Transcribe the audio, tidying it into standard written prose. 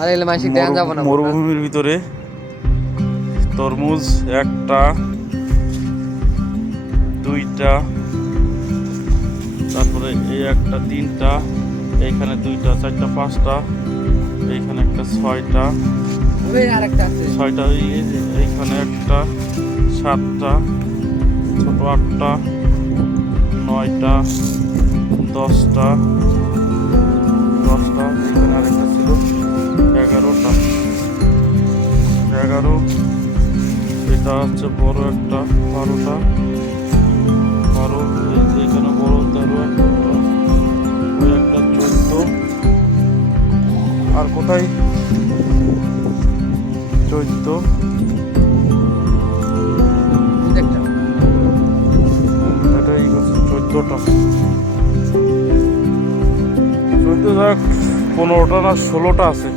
আর এলে মাসিক দেন যাব না মরুভূমির ভিতরে তরমুজ একটা দুইটা, তারপরে এই একটা তিনটা, এইখানে দুইটা চারটা পাঁচটা, এইখানে একটা ছয়টা, ছয়টা, এইখানে একটা সাতটা, ছোট আটটা, নয়টা, দশটা, এখানে আরেকটা ছিল 11টা, 11, এটা হচ্ছে বড় একটা 12টা, 12, এখানে বড় 13 একটা, ওই একটা 14, আর কোথায় 14, এটাই হচ্ছে 14টা, 14, 15টা না 16টা আছে।